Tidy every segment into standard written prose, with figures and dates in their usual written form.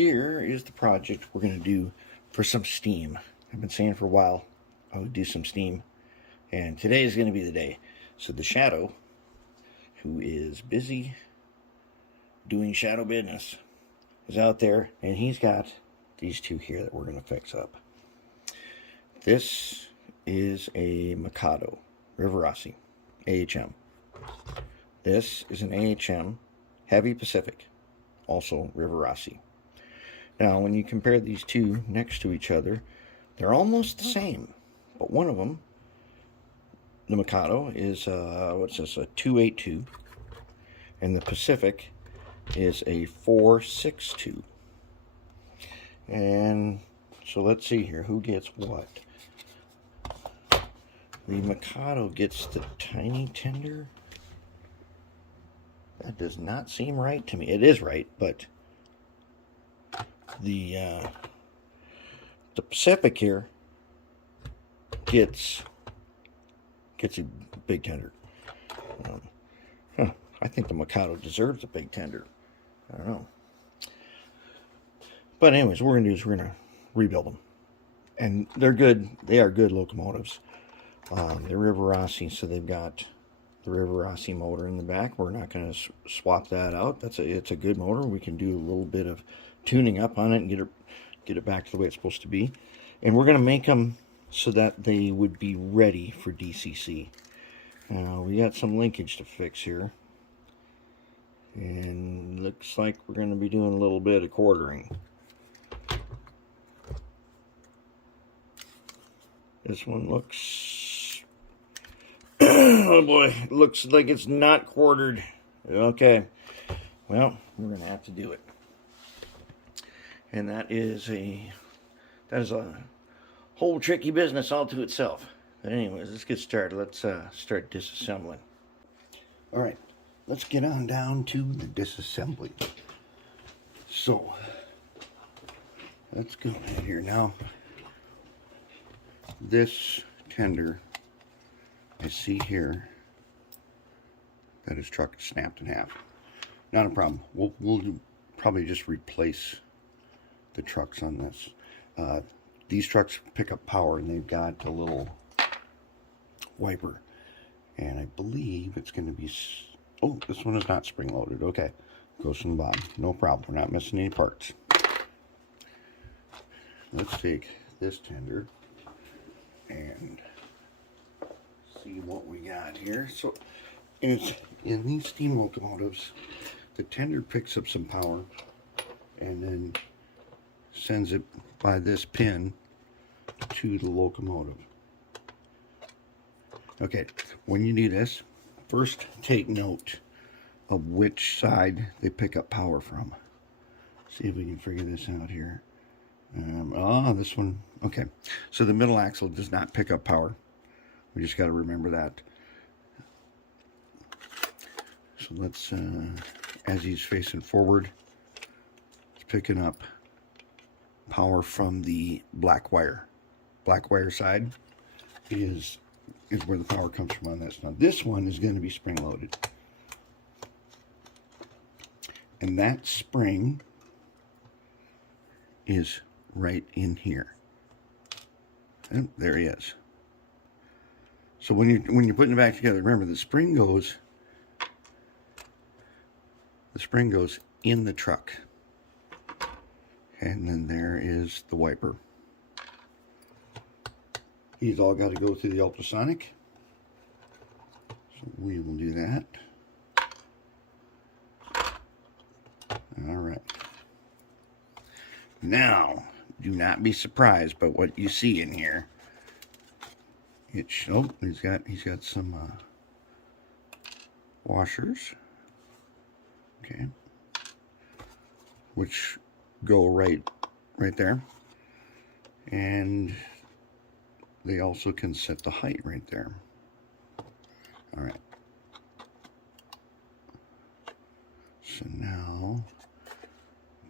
Here is the project we're going to do for some steam. I've been saying for a while I would do some steam, and today is going to be the day. So the shadow, who is busy doing shadow business, is out there, and he's got these two here that we're going to fix up. This is a Mikado Rivarossi AHM. This is an AHM Heavy Pacific, also Rivarossi. Now, when you compare these two next to each other, they're almost the same. But one of them, the Mikado, is what's this? A 282, and the Pacific is a 462. And so let's see here, who gets what? The Mikado gets the tiny tender. That does not seem right to me. It is right, but the Pacific here gets a big tender. I think the Mikado deserves a big tender. I don't know. But anyways, what we're going to do is we're going to rebuild them. And they're good. They are good locomotives. They're Rivarossi, so they've got the Rivarossi motor in the back. We're not going to swap that out. It's a good motor. We can do a little bit of tuning up on it and get it back to the way it's supposed to be. And we're going to make them so that they would be ready for DCC. We got some linkage to fix here. And looks like we're going to be doing a little bit of quartering. This one looks, oh boy, it looks like it's not quartered. Okay, well, we're going to have to do it. And that is a whole tricky business all to itself. But anyways, let's get started. Let's start disassembling. All right, let's get on down to the disassembly. So, let's go ahead here now. This tender, I see here that his truck is snapped in half. Not a problem. We'll probably just replace the trucks on this. These trucks pick up power, and they've got a little wiper, and I believe it's going to be, oh, this one is not spring loaded. Okay, goes from the bottom. No problem. We're not missing any parts. Let's take this tender and see what we got here. So in these steam locomotives, the tender picks up some power and then sends it by this pin to the locomotive. Okay, when you do this, first take note of which side they pick up power from. See if we can figure this out here. This one, okay. So the middle axle does not pick up power. We just got to remember that. So let's, as he's facing forward, it's picking up power from the black wire. Black wire side is where the power comes from on this. Now this one is going to be spring loaded. And that spring is right in here. And there he is. So when you're putting it back together, remember the spring goes in the truck. And then there is the wiper. He's all got to go through the ultrasonic. So we will do that. All right. Now, do not be surprised by what you see in here. He's got some washers. Okay. Which go right there. And they also can set the height right there. All right. So now,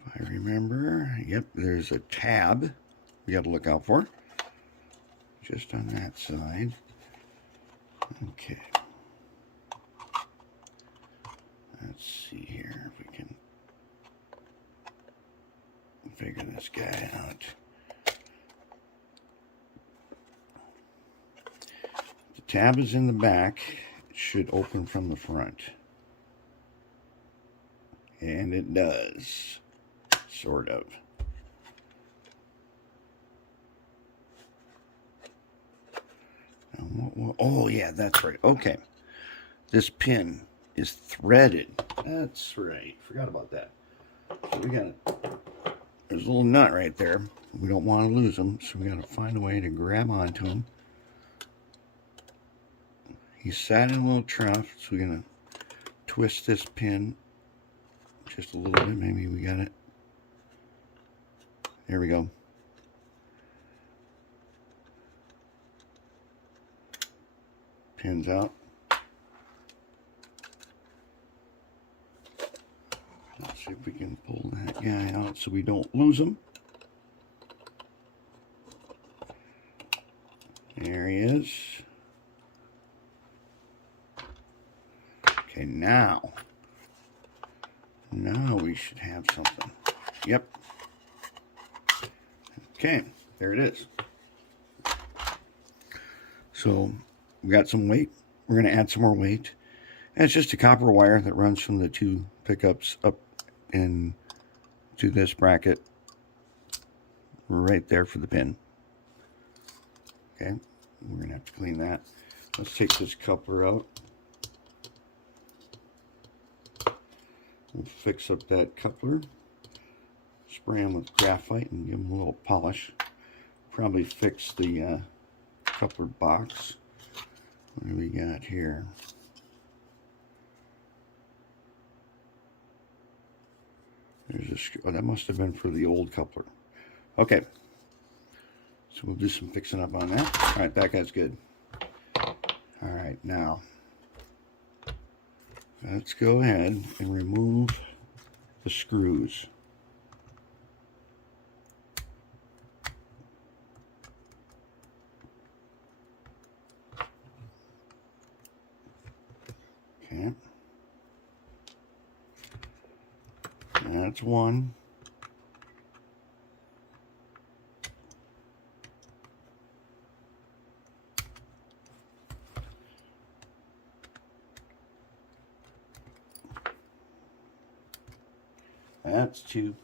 if I remember, yep, there's a tab we got to look out for. Just on that side. Okay. Let's see here if we can figure this guy out. The tab is in the back. It should open from the front. And it does. Sort of. Oh, yeah, that's right. Okay. This pin is threaded. That's right. Forgot about that. So we got there's a little nut right there. We don't want to lose them, so we got to find a way to grab onto him. He's sat in a little trough, so we're going to twist this pin just a little bit. Maybe we got it. There we go. Pins out. Let's see if we can pull that guy out so we don't lose him. There he is. Okay, now we should have something. Yep. Okay, there it is. So we got some weight. We're going to add some more weight. And it's just a copper wire that runs from the two pickups up into this bracket right there for the pin. Okay, we're going to have to clean that. Let's take this coupler out. We'll fix up that coupler. Spray them with graphite and give them a little polish. Probably fix the coupler box. What do we got here? There's a oh, that must have been for the old coupler. Okay. So we'll do some fixing up on that. All right, that guy's good. All right, now let's go ahead and remove the screws. Okay. That's one. That's two.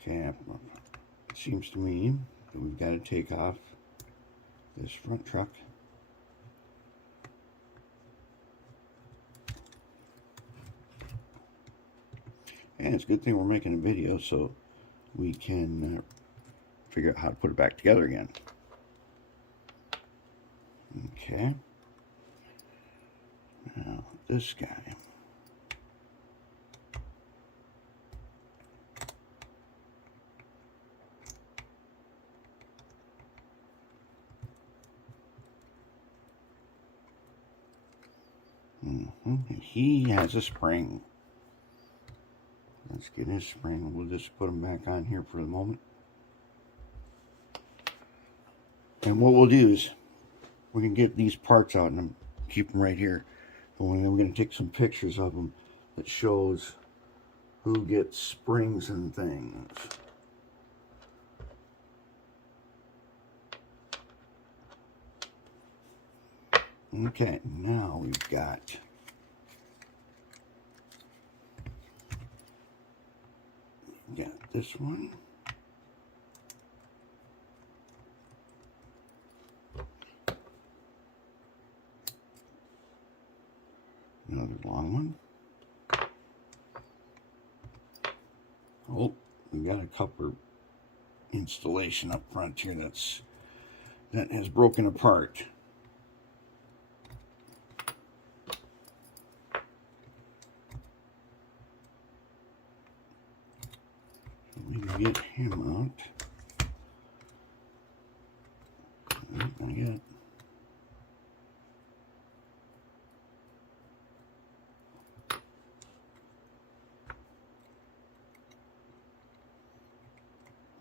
Okay, it seems to me that we've got to take off this front truck. And it's a good thing we're making a video so we can figure out how to put it back together again. Okay. Now, this guy. He has a spring. Let's get his spring. We'll just put him back on here for a moment. And what we'll do is we can get these parts out and keep them right here. And we're going to take some pictures of them that shows who gets springs and things. Okay, now we've got this one. Another long one. Oh, we got a coupler installation up front here that has broken apart. We can get him out. Not yet.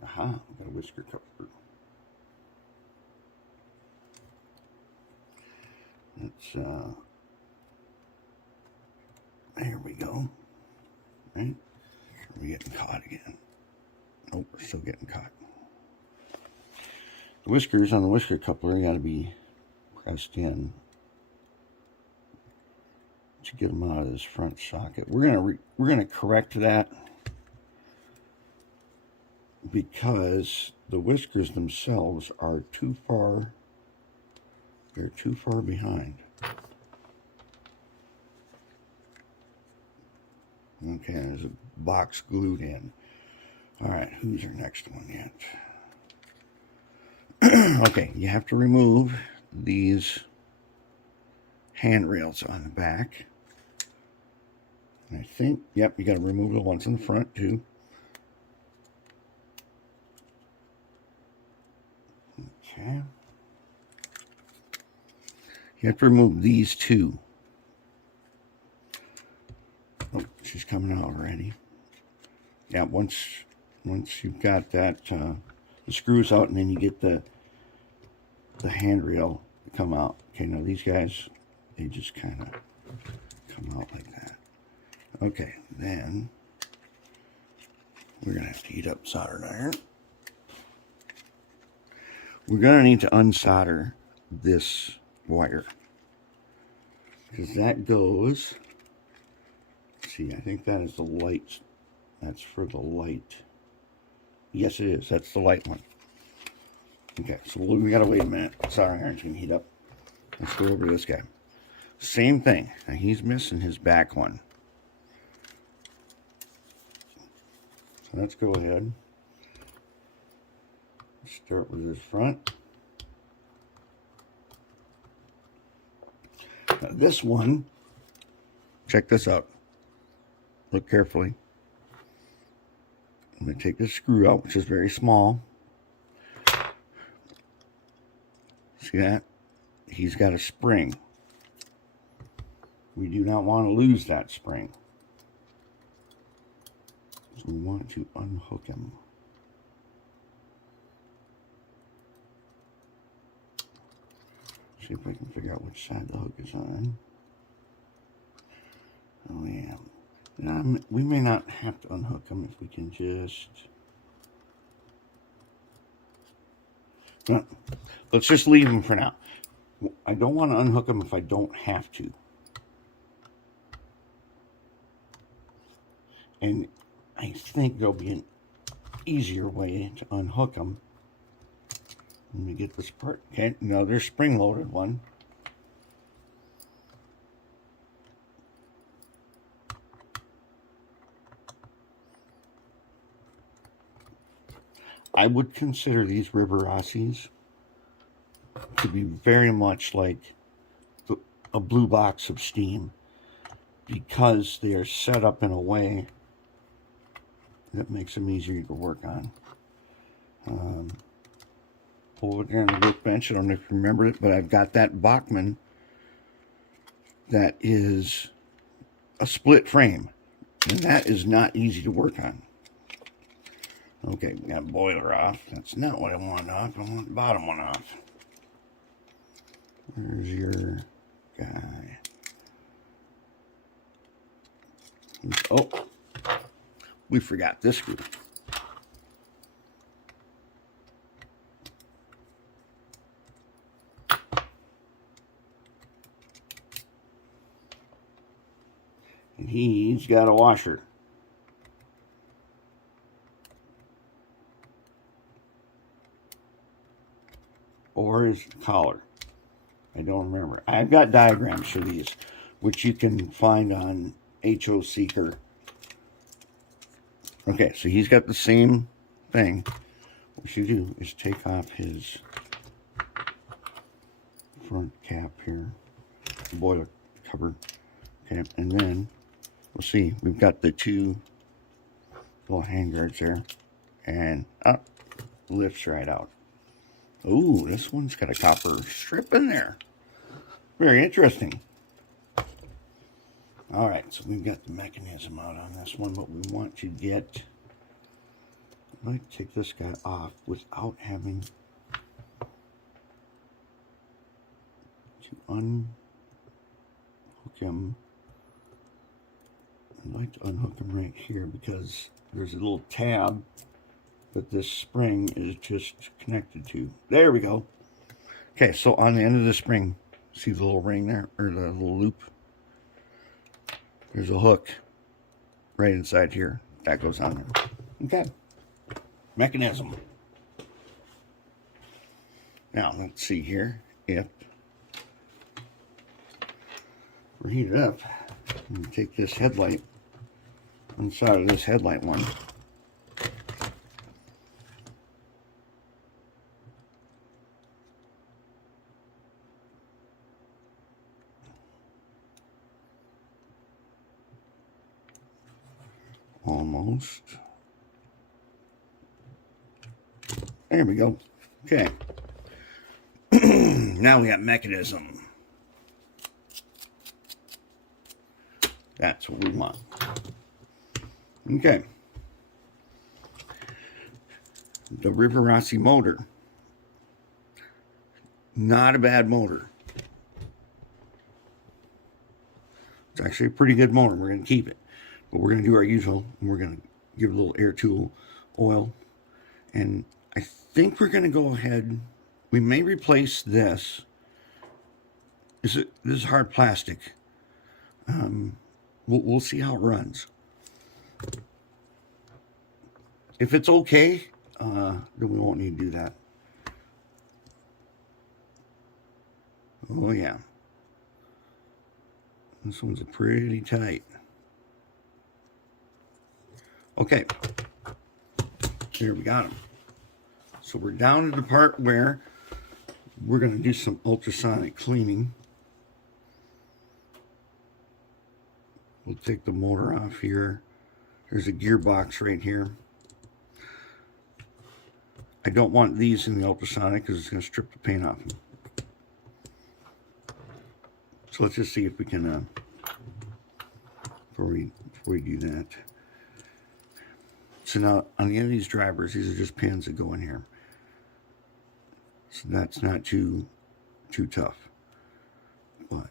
Aha, we got a whisker coupler. It's, there we go. Right? We're getting caught again. Nope, we're still getting caught. The whiskers on the whisker coupler got to be pressed in to get them out of this front socket. We're gonna correct that because the whiskers themselves are too far. They're too far behind. Okay, there's a box glued in. All right, who's our next one yet? Okay, you have to remove these handrails on the back. And I think, yep, you got to remove the ones in the front too. Okay. You have to remove these two. Oh, she's coming out already. Yeah, once you've got that, the screws out, and then you get the handrail to come out. Okay, now these guys, they just kind of come out like that. Okay, then we're going to have to heat up soldered iron. We're going to need to unsolder this wire, because that goes, let's see, I think that is the light. That's for the light. Yes, it is. That's the light one. Okay, so we got to wait a minute. Soldering iron's going to heat up. Let's go over this guy. Same thing. Now he's missing his back one. So let's go ahead. Start with his front. Now this one, check this out. Look carefully. I'm going to take this screw out, which is very small. See that? He's got a spring. We do not want to lose that spring. So we want to unhook him. See if I can figure out which side the hook is on. Oh yeah. Now, we may not have to unhook him if we can just... Let's just leave him for now. I don't want to unhook him if I don't have to. And I think there'll be an easier way to unhook him. Let me get this part. Okay, another spring-loaded one. I would consider these Rivarossis to be very much like a blue box of steam, because they are set up in a way that makes them easier to work on. Over there on the workbench, I don't know if you remember it, but I've got that Bachmann that is a split frame, and that is not easy to work on. Okay, we got boiler off. That's not what I want off. I want the bottom one off. Where's your guy? Oh, we forgot this screw. And he's got a washer. Or his collar. I don't remember. I've got diagrams for these, which you can find on HO Seeker. Okay, so he's got the same thing. What you do is take off his front cap here, boiler cover cap, and then we'll see. We've got the two little handguards there, and up, lifts right out. Ooh, this one's got a copper strip in there. Very interesting. All right, so we've got the mechanism out on this one, but we want to get... I'd like to take this guy off without having to him. I'd like to unhook him right here because there's a little tab that this spring is just connected to. There we go. Okay, so on the end of the spring, see the little ring there, or the little loop? There's a hook right inside here. That goes on there. Okay. Mechanism. Now, let's see here if we're heated up. I'm going to take this headlight, inside of this headlight one. Almost. There we go. Okay. Now we got mechanism. That's what we want. Okay. The Rivarossi motor. Not a bad motor. It's actually a pretty good motor. We're going to keep it. But we're going to do our usual. And we're going to give it a little air tool oil. And I think we're going to go ahead. We may replace this. This is hard plastic. We'll see how it runs. If it's okay, then we won't need to do that. Oh yeah. This one's pretty tight. Okay. Here we got them. So we're down to the part where we're going to do some ultrasonic cleaning. We'll take the motor off here. There's a gearbox right here. I don't want these in the ultrasonic because it's going to strip the paint off them. So let's just see if we can, before we do that. So now on the end of these drivers, these are just pins that go in here. So that's not too tough. But,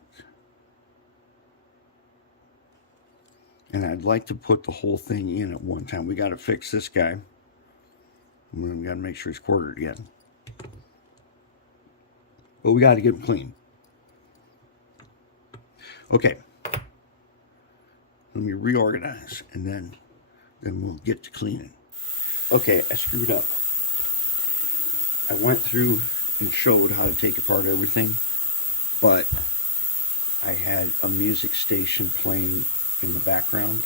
and I'd like to put the whole thing in at one time. We got to fix this guy. We got to make sure he's quartered again. But we got to get him clean. Okay. Let me reorganize, and then we'll get to cleaning. Okay, I screwed up. I went through and showed how to take apart everything, but I had a music station playing in the background.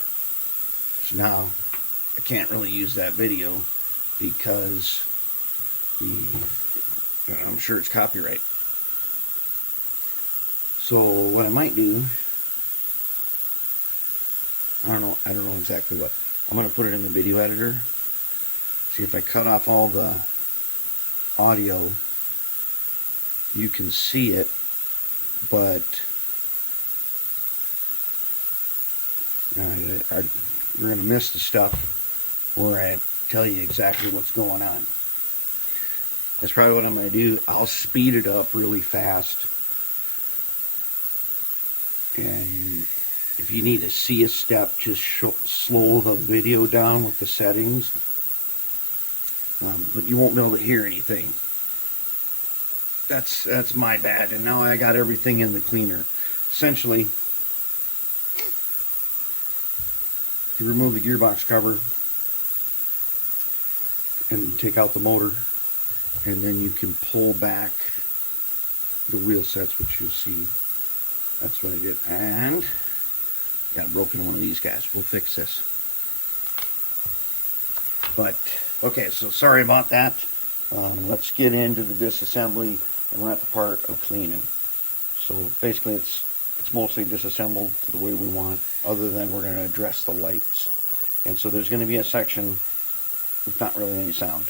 So now I can't really use that video because I'm sure it's copyright. So what I might do, I don't know exactly what. I'm going to put it in the video editor. See if I cut off all the audio, you can see it, but we're going to miss the stuff where I tell you exactly what's going on. That's probably what I'm going to do. I'll speed it up really fast. And if you need to see a step, just slow the video down with the settings. But you won't be able to hear anything. That's my bad. And now I got everything in the cleaner. Essentially, you remove the gearbox cover and take out the motor, and then you can pull back the wheel sets, which you'll see. That's what I did. And got broken one of these guys. We'll fix this. But okay, so sorry about that. Let's get into the disassembly, and we're at the part of cleaning. So basically it's mostly disassembled to the way we want, other than we're going to address the lights. And so there's going to be a section with not really any sound.